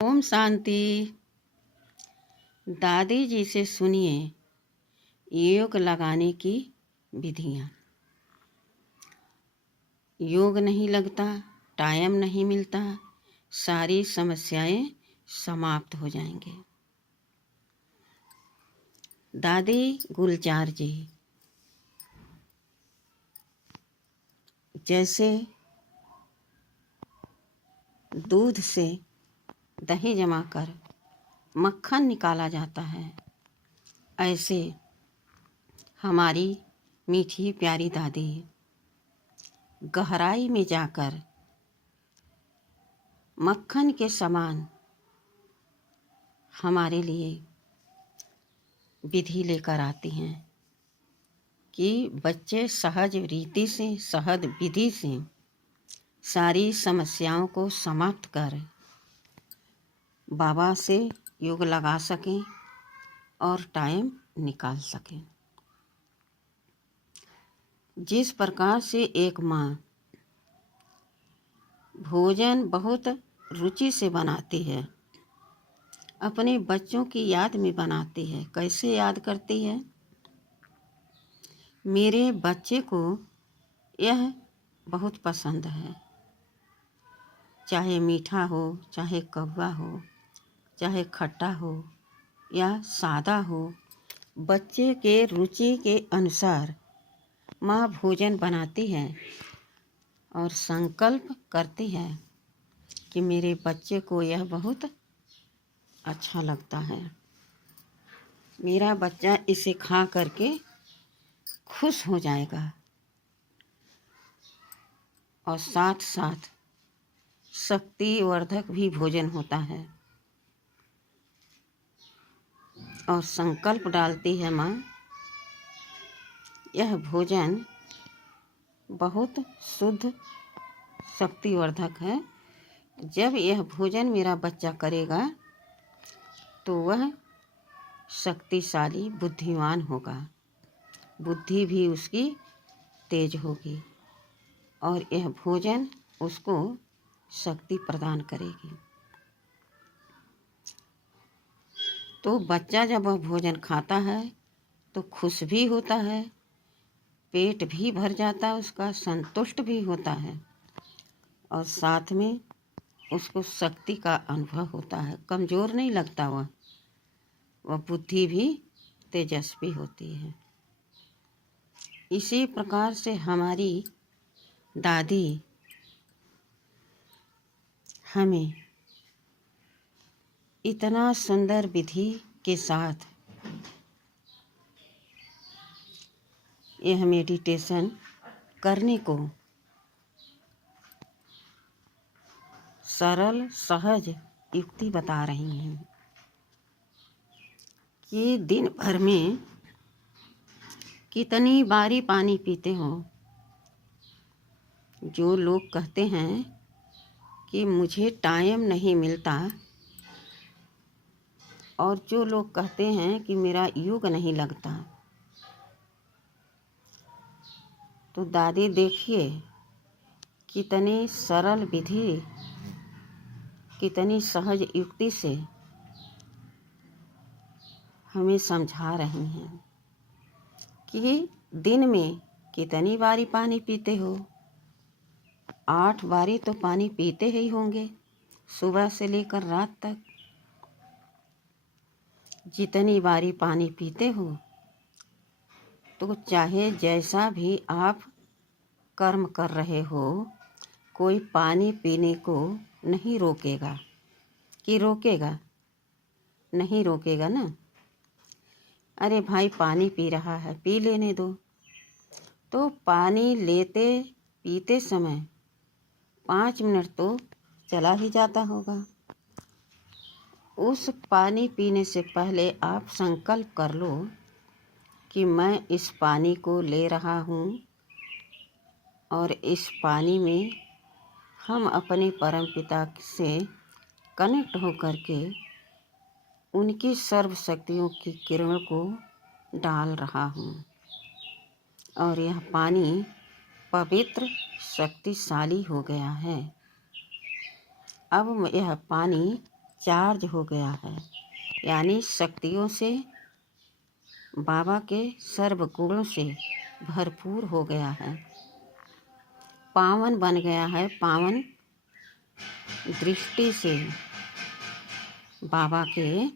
ओम शांति। दादी जी से सुनिए योग लगाने की विधियाँ। योग नहीं लगता, टाइम नहीं मिलता, सारी समस्याएं समाप्त हो जाएंगे। दादी गुलजार जी जैसे दूध से दही जमाकर मक्खन निकाला जाता है, ऐसे हमारी मीठी प्यारी दादी गहराई में जाकर मक्खन के समान हमारे लिए विधि लेकर आती हैं कि बच्चे सहज रीति से, सहज विधि से सारी समस्याओं को समाप्त कर बाबा से योग लगा सकें और टाइम निकाल सकें। जिस प्रकार से एक माँ भोजन बहुत रुचि से बनाती है, अपने बच्चों की याद में बनाती है। कैसे याद करती है? मेरे बच्चे को यह बहुत पसंद है, चाहे मीठा हो, चाहे कड़वा हो, चाहे खट्टा हो या सादा हो, बच्चे के रुचि के अनुसार माँ भोजन बनाती है और संकल्प करती है कि मेरे बच्चे को यह बहुत अच्छा लगता है, मेरा बच्चा इसे खा करके खुश हो जाएगा। और साथ साथ शक्तिवर्धक भी भोजन होता है। और संकल्प डालती है माँ, यह भोजन बहुत शुद्ध शक्तिवर्धक है। जब यह भोजन मेरा बच्चा करेगा तो वह शक्तिशाली बुद्धिमान होगा, बुद्धि भी उसकी तेज होगी और यह भोजन उसको शक्ति प्रदान करेगी। तो बच्चा जब वह भोजन खाता है तो खुश भी होता है, पेट भी भर जाता है उसका, संतुष्ट भी होता है और साथ में उसको शक्ति का अनुभव होता है। कमज़ोर नहीं लगता, वह बुद्धि भी तेजस्वी होती है। इसी प्रकार से हमारी दादी हमें इतना सुंदर विधि के साथ यह मेडिटेशन करने को सरल सहज युक्ति बता रही हैं कि दिन भर में कितनी बारी पानी पीते हो। जो लोग कहते हैं कि मुझे टाइम नहीं मिलता और जो लोग कहते हैं कि मेरा योग नहीं लगता, तो दादी देखिए कितनी सरल विधि, कितनी सहज युक्ति से हमें समझा रही हैं कि दिन में कितनी बारी पानी पीते हो। 8 बारी तो पानी पीते ही होंगे, सुबह से लेकर रात तक। जितनी बारी पानी पीते हो तो चाहे जैसा भी आप कर्म कर रहे हो, कोई पानी पीने को नहीं रोकेगा। कि रोकेगा? नहीं रोकेगा ना। अरे भाई पानी पी रहा है, पी लेने दो। तो पानी लेते पीते समय 5 मिनट तो चला ही जाता होगा। उस पानी पीने से पहले आप संकल्प कर लो कि मैं इस पानी को ले रहा हूँ और इस पानी में हम अपने परमपिता से कनेक्ट होकर के उनकी सर्व शक्तियों की किरणों को डाल रहा हूँ और यह पानी पवित्र शक्तिशाली हो गया है। अब यह पानी चार्ज हो गया है, यानी शक्तियों से, बाबा के सर्व गुणों से भरपूर हो गया है, पावन बन गया है। पावन दृष्टि से, बाबा के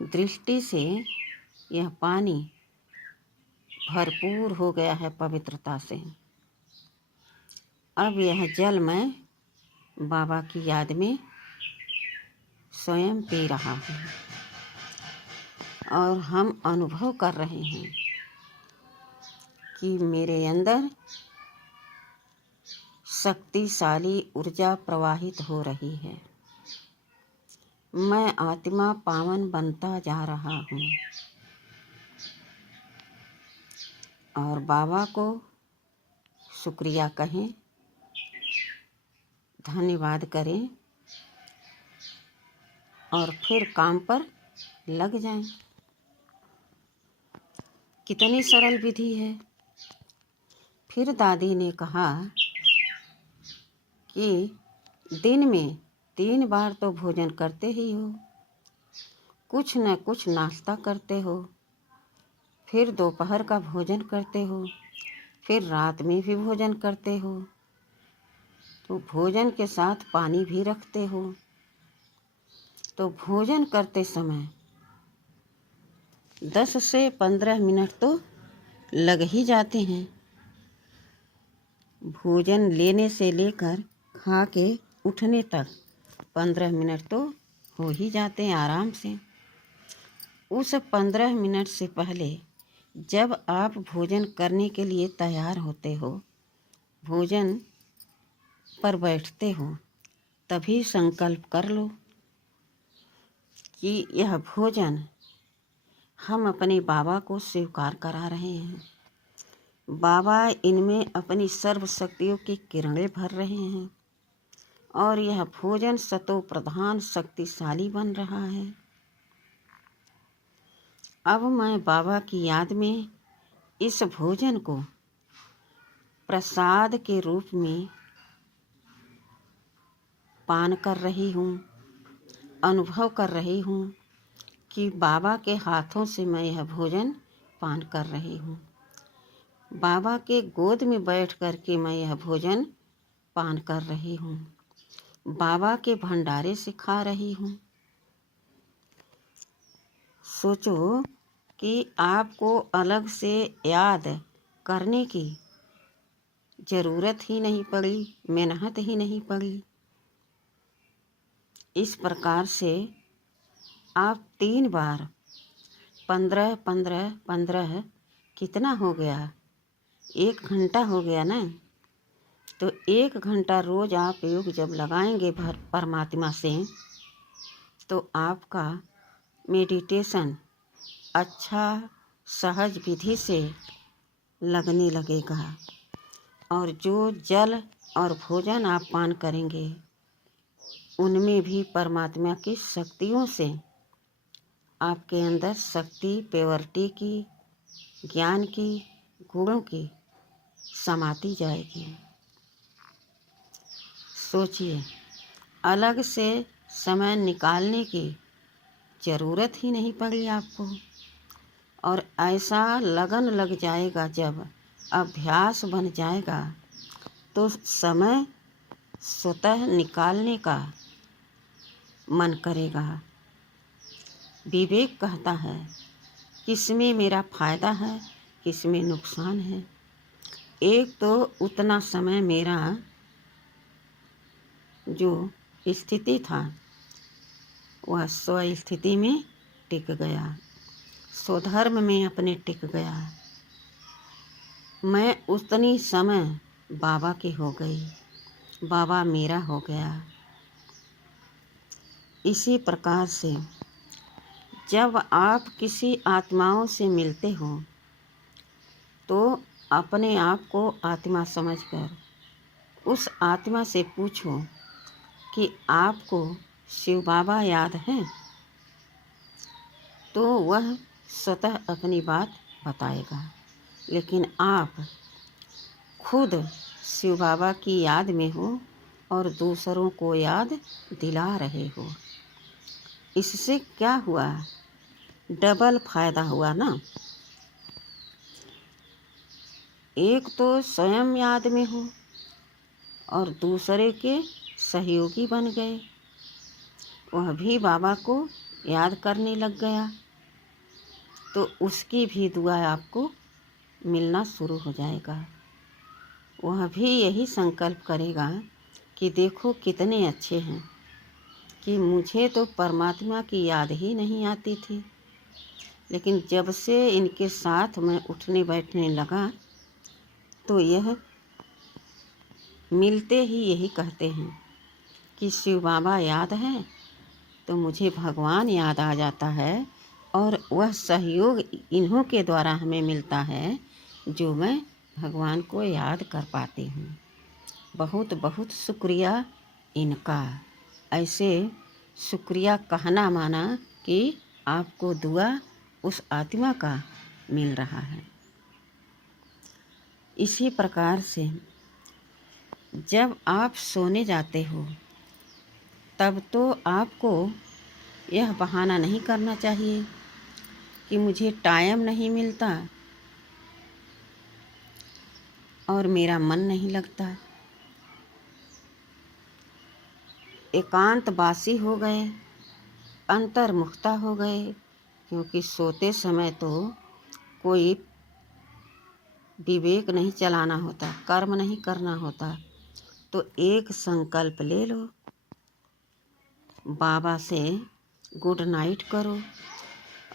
दृष्टि से यह पानी भरपूर हो गया है पवित्रता से। अब यह जल मैं बाबा की याद में स्वयं पी रहा हूँ और हम अनुभव कर रहे हैं कि मेरे अंदर शक्तिशाली ऊर्जा प्रवाहित हो रही है। मैं आत्मा पावन बनता जा रहा हूँ और बाबा को शुक्रिया कहें, धन्यवाद करें और फिर काम पर लग जाएं। कितनी सरल विधि है। फिर दादी ने कहा कि दिन में 3 बार तो भोजन करते ही हो, कुछ न कुछ नाश्ता करते हो, फिर दोपहर का भोजन करते हो, फिर रात में भी भोजन करते हो, तो भोजन के साथ पानी भी रखते हो। तो भोजन करते समय 10 से 15 मिनट तो लग ही जाते हैं। भोजन लेने से लेकर खा के उठने तक 15 मिनट तो हो ही जाते हैं आराम से। उस 15 मिनट से पहले जब आप भोजन करने के लिए तैयार होते हो, भोजन पर बैठते हो, तभी संकल्प कर लो कि यह भोजन हम अपने बाबा को स्वीकार करा रहे हैं। बाबा इनमें अपनी सर्व शक्तियों की किरणें भर रहे हैं और यह भोजन सतो प्रधान शक्तिशाली बन रहा है। अब मैं बाबा की याद में इस भोजन को प्रसाद के रूप में पान कर रही हूँ, अनुभव कर रही हूँ कि बाबा के हाथों से मैं यह भोजन पान कर रही हूँ। बाबा के गोद में बैठ कर के मैं यह भोजन पान कर रही हूँ, बाबा के भंडारे से खा रही हूँ। सोचो कि आपको अलग से याद करने की ज़रूरत ही नहीं पड़ी, मेहनत ही नहीं पड़ी। इस प्रकार से आप 3 बार 15 15 15 कितना हो गया, 1 घंटा हो गया ना। तो 1 घंटा रोज़ आप योग जब लगाएंगे परमात्मा से, तो आपका मेडिटेशन अच्छा सहज विधि से लगने लगेगा और जो जल और भोजन आप पान करेंगे उनमें भी परमात्मा की शक्तियों से आपके अंदर शक्ति, प्योरिटी की, ज्ञान की, गुणों की समाती जाएगी। सोचिए, अलग से समय निकालने की ज़रूरत ही नहीं पड़ी आपको और ऐसा लगन लग जाएगा, जब अभ्यास बन जाएगा तो समय स्वतः निकालने का मन करेगा। विवेक कहता है किसमें मेरा फ़ायदा है, किसमें नुकसान है। एक तो उतना समय मेरा जो स्थिति था वह स्व स्थिति में टिक गया, स्वधर्म में अपने टिक गया। मैं उतनी समय बाबा की हो गई, बाबा मेरा हो गया। इसी प्रकार से जब आप किसी आत्माओं से मिलते हो तो अपने आप को आत्मा समझकर उस आत्मा से पूछो कि आपको शिव बाबा याद हैं, तो वह स्वतः अपनी बात बताएगा। लेकिन आप खुद शिव बाबा की याद में हो और दूसरों को याद दिला रहे हो, इससे क्या हुआ, डबल फायदा हुआ ना। एक तो स्वयं याद में हो और दूसरे के सहयोगी बन गए, वह भी बाबा को याद करने लग गया, तो उसकी भी दुआ आपको मिलना शुरू हो जाएगा। वह भी यही संकल्प करेगा कि देखो कितने अच्छे हैं, कि मुझे तो परमात्मा की याद ही नहीं आती थी, लेकिन जब से इनके साथ मैं उठने बैठने लगा तो यह मिलते ही यही कहते हैं कि शिव बाबा याद है, तो मुझे भगवान याद आ जाता है और वह सहयोग इन्हों के द्वारा हमें मिलता है जो मैं भगवान को याद कर पाती हूँ। बहुत बहुत शुक्रिया इनका। ऐसे शुक्रिया कहना माना कि आपको दुआ उस आत्मा का मिल रहा है। इसी प्रकार से जब आप सोने जाते हो तब तो आपको यह बहाना नहीं करना चाहिए कि मुझे टाइम नहीं मिलता और मेरा मन नहीं लगता। एकांतवासी हो गए, अंतर्मुखता हो गए, क्योंकि सोते समय तो कोई विवेक नहीं चलाना होता, कर्म नहीं करना होता। तो एक संकल्प ले लो, बाबा से गुड नाइट करो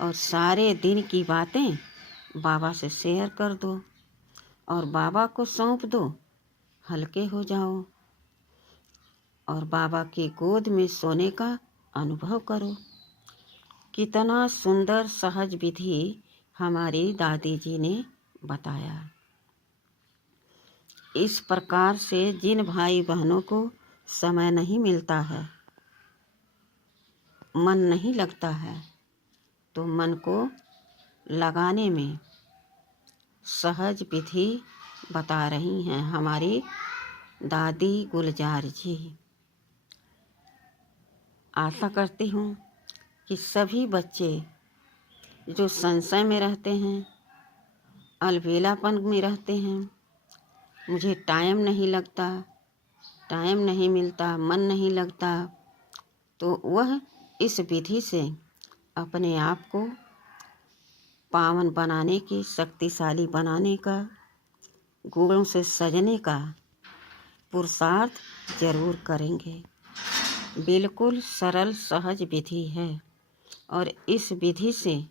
और सारे दिन की बातें बाबा से शेयर कर दो और बाबा को सौंप दो, हल्के हो जाओ और बाबा की गोद में सोने का अनुभव करो। कितना सुंदर सहज विधि हमारी दादी जी ने बताया। इस प्रकार से जिन भाई बहनों को समय नहीं मिलता है, मन नहीं लगता है, तो मन को लगाने में सहज विधि बता रही हैं हमारी दादी गुलजार जी। आशा करती हूँ कि सभी बच्चे जो संशय में रहते हैं, अलबेलापन में रहते हैं, मुझे टाइम नहीं लगता, टाइम नहीं मिलता, मन नहीं लगता, तो वह इस विधि से अपने आप को पावन बनाने की, शक्तिशाली बनाने का, गुणों से सजने का पुरुषार्थ जरूर करेंगे। बिल्कुल सरल सहज विधि है और इस विधि से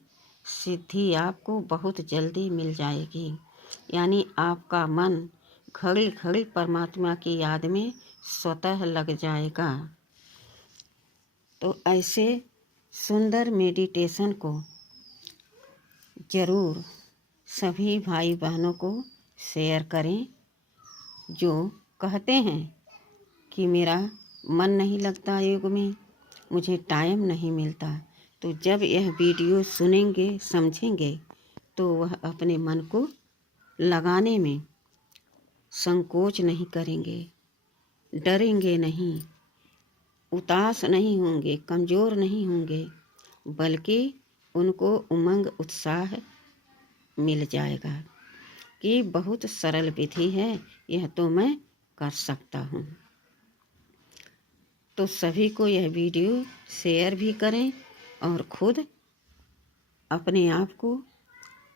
सिद्धि आपको बहुत जल्दी मिल जाएगी। यानी आपका मन घड़ी घड़ी परमात्मा की याद में स्वतः लग जाएगा। तो ऐसे सुंदर मेडिटेशन को जरूर सभी भाई बहनों को शेयर करें जो कहते हैं कि मेरा मन नहीं लगता योग में, मुझे टाइम नहीं मिलता। तो जब यह वीडियो सुनेंगे, समझेंगे, तो वह अपने मन को लगाने में संकोच नहीं करेंगे, डरेंगे नहीं, उदास नहीं होंगे, कमज़ोर नहीं होंगे, बल्कि उनको उमंग उत्साह मिल जाएगा कि बहुत सरल विधि है, यह तो मैं कर सकता हूँ। तो सभी को यह वीडियो शेयर भी करें और खुद अपने आप को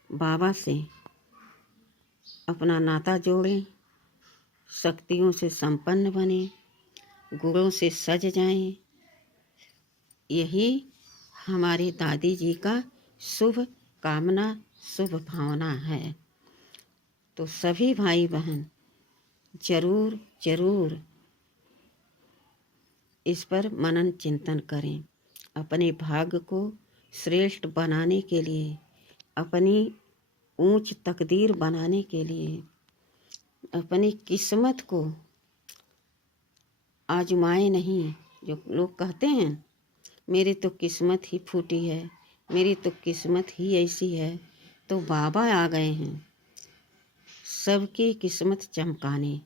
बाबा से अपना नाता जोड़ें, शक्तियों से संपन्न बने, गुणों से सज जाएं। यही हमारी दादी जी का शुभ कामना, शुभ भावना है। तो सभी भाई बहन जरूर जरूर इस पर मनन चिंतन करें। अपने भाग्य को श्रेष्ठ बनाने के लिए, अपनी ऊंच तकदीर बनाने के लिए, अपनी किस्मत को आजमाए नहीं। जो लोग कहते हैं मेरी तो किस्मत ही फूटी है, मेरी तो किस्मत ही ऐसी है, तो बाबा आ गए हैं सबकी किस्मत चमकाने,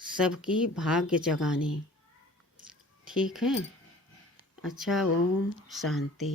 सबकी भाग्य जगाने। ठीक है, अच्छा, ओम शांति।